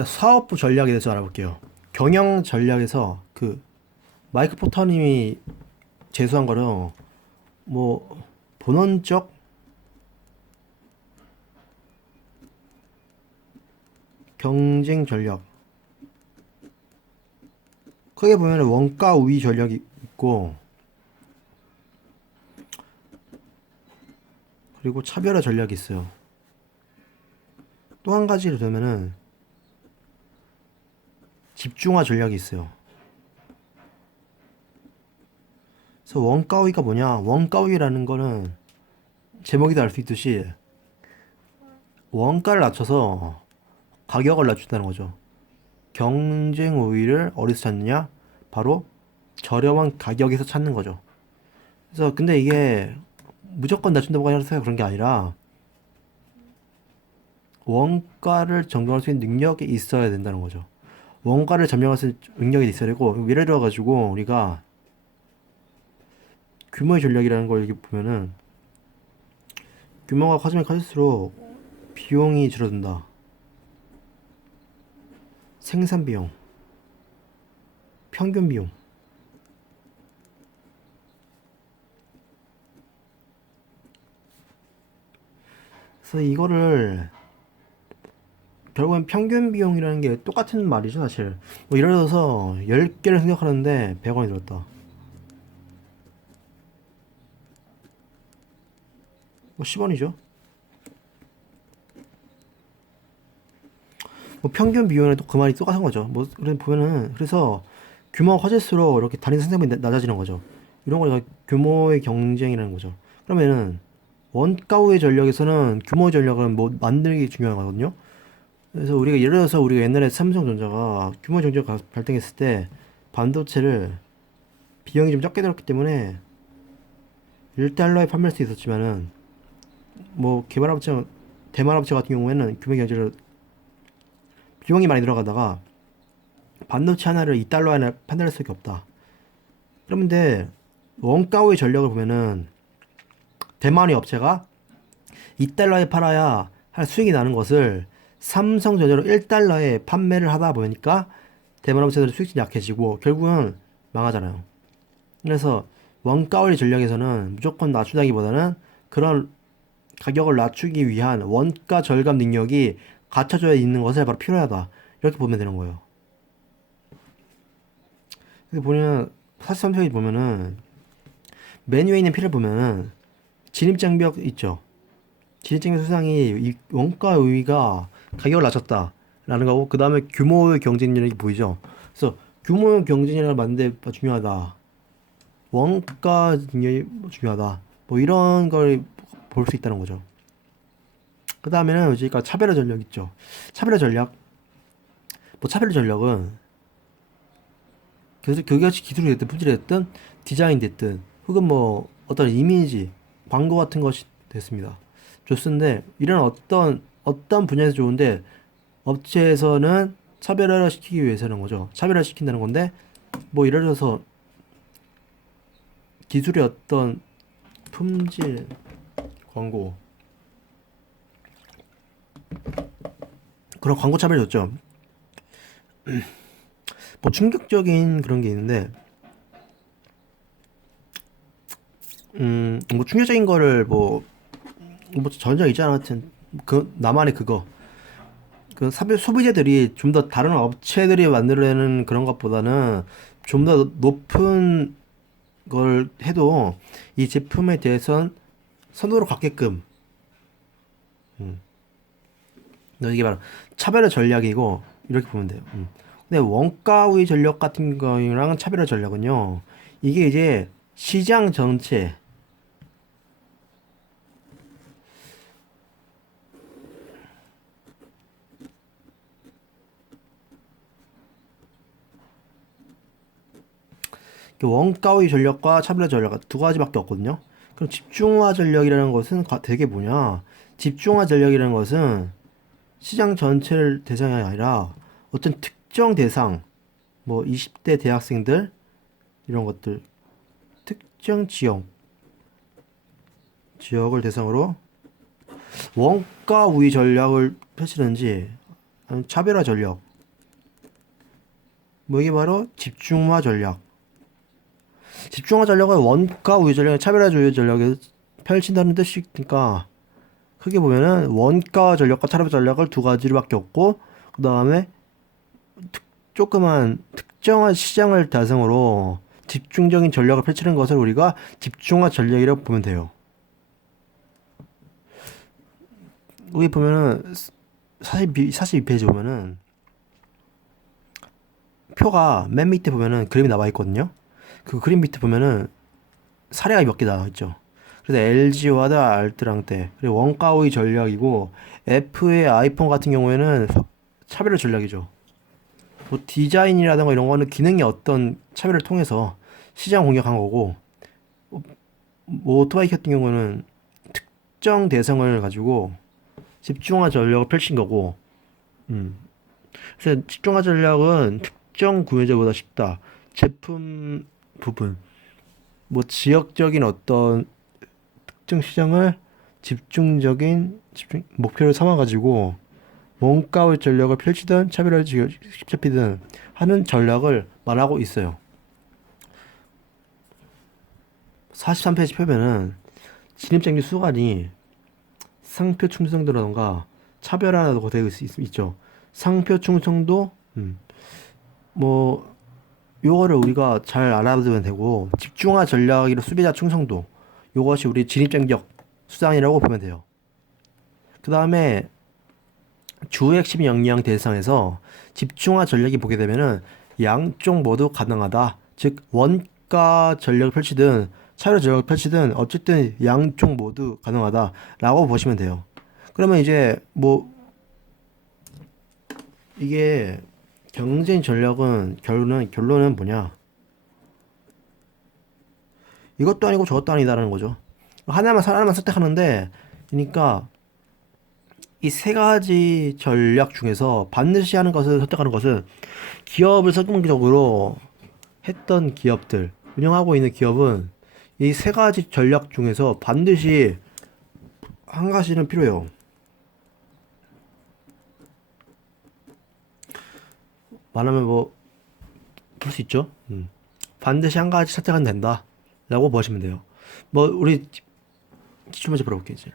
사업부 전략에 대해서 알아볼게요. 경영 전략에서 그 마이크 포터님이 제수한 거를 뭐 본원적 경쟁 전략. 크게 보면 원가 우위 전략이 있고, 그리고 차별화 전략이 있어요. 또 한 가지를 보면은 집중화 전략이 있어요. 그래서 원가 우위가 뭐냐? 원가 우위라는 거는 제목에도 알 수 있듯이 원가를 낮춰서 가격을 낮춘다는 거죠. 경쟁 우위를 어디서 찾느냐? 바로 저렴한 가격에서 찾는 거죠. 그래서 근데 이게 무조건 낮춘다고 해서 그런 게 아니라 원가를 점검할 수 있는 능력이 있어야 된다는 거죠. 원가를 점검할 수 있는 능력이 있어야 되고, 예를 들어 가지고 우리가 규모의 전략이라는 걸 여기 보면은 규모가 커지면 커질수록 비용이 줄어든다. 생산 비용, 평균 비용. 그래서 이거를 결국엔 평균 비용이라는 게 똑같은 말이죠, 사실. 뭐 예를 들어서 10개를 생각하는데 100원이 들었다. 뭐 10원이죠. 뭐 평균 비용이랑 또 그 말이 똑같은 거죠. 뭐 그래 보면은 그래서 규모가 커질수록 이렇게 단위 생산비 낮아지는 거죠. 이런 걸 규모의 경쟁이라는 거죠. 그러면은 원가의 전략에서는 규모 전략은 뭐 만들기 중요한 거거든요. 그래서 우리가 예를 들어서 우리가 옛날에 삼성전자가 규모 경제가 발등했을 때 반도체를 비용이 좀 적게 들었기 때문에 1달러에 판매할 수 있었지만은 뭐 개발업체 대만 업체 같은 경우에는 규모 경제를 비용이 많이 들어가다가 반도체 하나를 2달러에 판단할 수밖에 없다. 그런데 원가의 전략을 보면은 대만의 업체가 2달러에 팔아야 할 수익이 나는 것을 삼성전자로 1달러에 판매를 하다 보니까 대만 업체들의 수익이 약해지고 결국은 망하잖아요. 그래서 원가의 전략에서는 무조건 낮추다기보다는 그런 가격을 낮추기 위한 원가 절감 능력이 갖춰져 있는 것을 바로 필요하다. 이렇게 보면 되는 거예요. 근데 보면 사실 선택이 보면은 메뉴에 있는 피를 보면은 진입장벽 있죠. 진입장벽 수상이 이 원가 우위가 가격을 낮췄다라는 거고 그 다음에 규모의 경쟁력이 보이죠. 그래서 규모의 경쟁력을 만드는 데 중요하다. 원가 능력이 중요하다. 뭐 이런 걸 볼 수 있다는 거죠. 그 다음에는 이제 차별화 전략 있죠. 차별화 전략. 뭐 차별화 전략은 그래서 교육같이 기술이 됐든 품질이 됐든 디자인 됐든 혹은 뭐 어떤 이미지 광고 같은 것이 됐습니다. 좋습니다. 이런 어떤 분야에서 좋은데 업체에서는 차별화를 시키기 위해서는 거죠. 차별화 시킨다는 건데 뭐 예를 들어서 기술의 어떤 품질 광고 그런 광고 차별이 좋죠. 뭐 충격적인 그런 게 있는데 뭐 충격적인 거를 뭐 전적 있잖아. 하여튼 그 나만의 그거 그 소비자들이 좀 더 다른 업체들이 만들어내는 그런 것보다는 좀 더 높은 걸 해도 이 제품에 대해선 선호를 갖게끔 이게 바로 차별화 전략이고 이렇게 보면 돼요. 근데 원가 우위 전략 같은 거랑 차별화 전략은요. 이게 이제 시장 전체 그 원가 우위 전략과 차별화 전략 두 가지밖에 없거든요. 그럼 집중화 전략이라는 것은 되게 뭐냐? 집중화 전략이라는 것은 시장 전체를 대상이 아니라 어떤 특정 대상, 뭐 20대 대학생들 이런 것들 특정 지역을 대상으로 원가 우위 전략을 펼치는지 차별화 전략. 뭐 이게 바로 집중화 전략. 집중화 전략은 원가 우위 전략, 차별화 우위 전략을 펼친다는 뜻이니까 크게 보면은 원가 전략과 차별화 전략을 두 가지로밖에 없고 그 다음에 조그만 특정한 시장을 대상으로 집중적인 전략을 펼치는 것을 우리가 집중화 전략이라고 보면 돼요. 여기 보면은 42페이지 보면은 표가 맨 밑에 보면은 그림이 나와 있거든요. 그 그림 밑에 보면은 사례가 몇 개 나와 있죠. 그래서 LG화다 알트랑테 그리고 원가의 전략이고 F의 아이폰 같은 경우에는 차별화 전략이죠. 뭐 디자인이라든가 이런 거는 기능의 어떤 차별을 통해서 시장 공략한 거고 뭐 오토바이 같은 경우는 특정 대상을 가지고 집중화 전략을 펼친 거고 그래서 집중화 전략은 특정 구매자보다 쉽다. 제품 부분 뭐 지역적인 어떤 특정 시장을 집중 목표를 삼아 가지고 원가의 전략을 펼치든 차별화를 잡히든 하는 전략을 말하고 있어요. 43페이지 펴면은 진입장벽 수간이 상표 충성도라던가 차별화라고 되어 있죠. 상표 충성도, 뭐 요거를 우리가 잘 알아두면 되고 집중화 전략이로 소비자 충성도 요것이 우리 진입장벽 수단이라고 보면 돼요. 그 다음에 주 핵심 역량 대상에서 집중화 전략이 보게 되면은 양쪽 모두 가능하다. 즉 원가 전략을 펼치든 차별 전략을 펼치든 어쨌든 양쪽 모두 가능하다라고 보시면 돼요. 그러면 이제 뭐 이게 경쟁 전략은 결론은 뭐냐? 이것도 아니고 저것도 아니다라는 거죠. 하나만 선택하는데 그러니까 이 세 가지 전략 중에서 반드시 하는 것을 선택하는 것은 기업을 성공적으로 했던 기업들, 운영하고 있는 기업은 이 세 가지 전략 중에서 반드시 한 가지는 필요해요. 말하면 뭐, 볼 수 있죠? 반드시 한 가지 선택은 된다. 라고 보시면 돼요. 뭐, 우리 기출 문제 풀어볼게요, 이제.